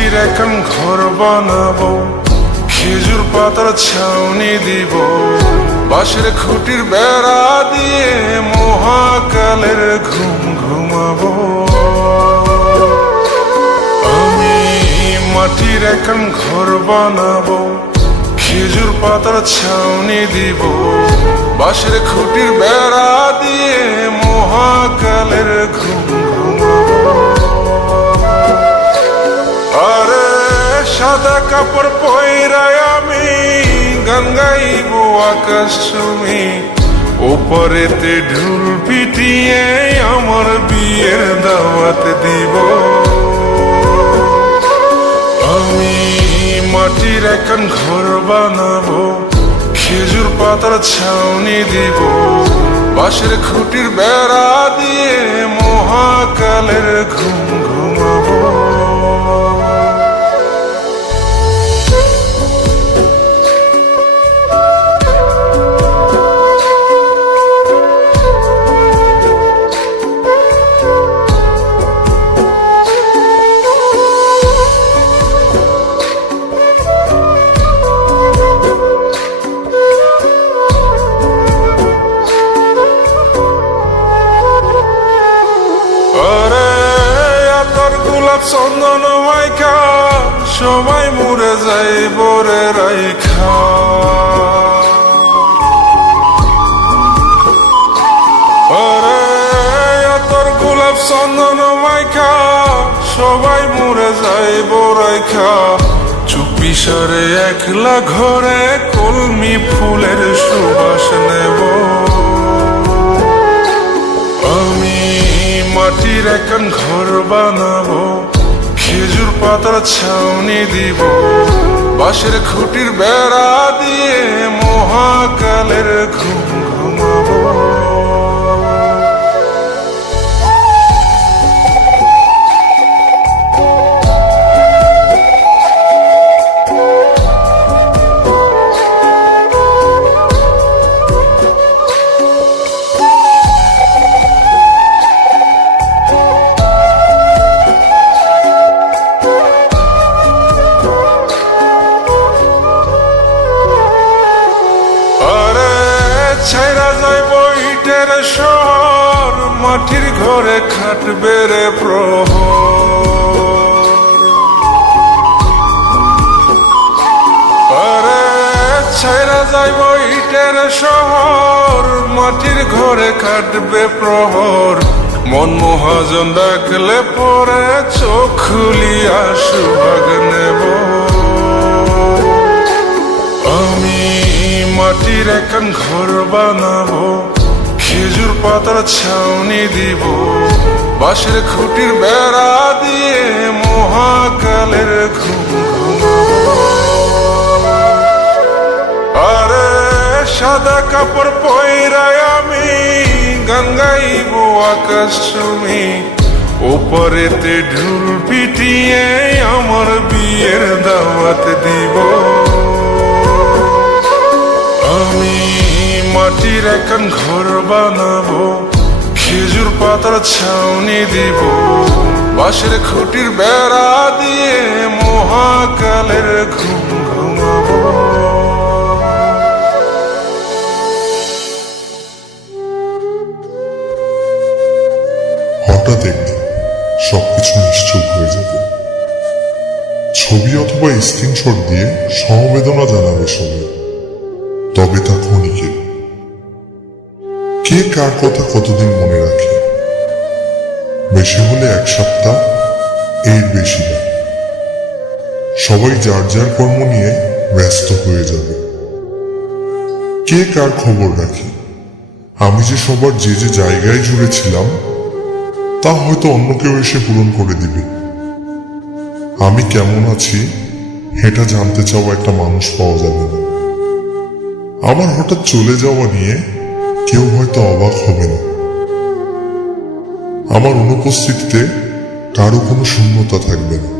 মাটির এখন ঘর বানাবো, খেজুর পাতার ছাউনি দিব, বাঁশের খুঁটির বেড়া দিয়ে মহাকালের ঘুম ঘুমাবো। আমি মাটির এখন ঘর বানাবো, খেজুর পাতার ছাউনি দিব, বাঁশের খুঁটির বেড়া দিয়ে মহাকালের ঘুম ঘুমাবো। আরে সাদা কাপড় পয়রায় আমি গান গাইব আকাশ চুমি, ওপরেতে ঢুল পিটিয়ে আমার বিয়ের দাওয়াত দিব। আমি মাটির এখন ঘর বানাবো, খেজুর পাতার ছাউনি দিব, বাঁশের খুঁটির বেড়া দিয়ে মহাকালের ঘুম ঘুমাবো। চন্দন মাইখা সবাই মরে যাই বরে রাইখা, আরে তোর গোলাপ চন্দন মাইখা সবাই মরে যাই বরাইখা, চুপি সরে একলা ঘরে কলমি ফুলের সুবাস নেব। আমি মাটির এখন ঘর বানাবো, খেজুর পাতার ছাউনি দিব, বাঁশের খুঁটির বেড়া দিয়ে মহাকালের ঘুম ঘুমাবো। ছাইরা যাইব ইটের শহর, মাটির ঘরে খাটবে রে প্রহর। আরে ছাইরা যাইব ইটের শহর, মাটির ঘরে খাটবে প্রহর। মন মহাজন ডাকলে পরে চোখ খুলিয়া সুভাগ নেব। আমি মাটির এখন ঘর বানাবো, খেজুর পাতার ছাউনি দিব, বাঁশের খুঁটির বেড়া দিয়ে মহাকালের ঘুম ঘুমাবো। আরে সাদা কাপড় পয়রায় আমি গান গাইব আকাশ চুমি, ওপরেতে ঢুল পিটিয়ে আমার বিয়ের দাওয়াত দিব। আমি মাটির এখন ঘর বানাবো, খেজুর পাতার ছাউনি দিব, বাঁশের খুঁটির বেড়া দিয়ে মহাকালের ঘুম ঘুমাবো। হঠাৎ একদিন সবকিছু নিশ্চুপ হয়ে যাবে। ছবি অথবা স্ক্রিনশট দিয়ে সমবেদনা জানাবে সবাই, তবে তা ক্ষণিকে। কে কার কথা কতদিন মনে রাখে? বেশি হলে এক সপ্তাহ, এর বেশি না। সবাই যার যার কর্ম নিয়ে ব্যস্ত হয়ে যাবে। কে কার খবর রাখে? আমি যে সবার যে যে জায়গায় জুড়ে ছিলাম তা হয়তো অন্য কেউ এসে পূরণ করে দিবে। আমি কেমন আছি এটা জানতে চাওয়া একটা মানুষ পাওয়া যাবে না। আমার হঠাৎ চলে যাওয়া নিয়ে কেউ হয়তো অবাক হবে না। আমার অনুপস্থিতিতে কারো কোনো শূন্যতা থাকবে না।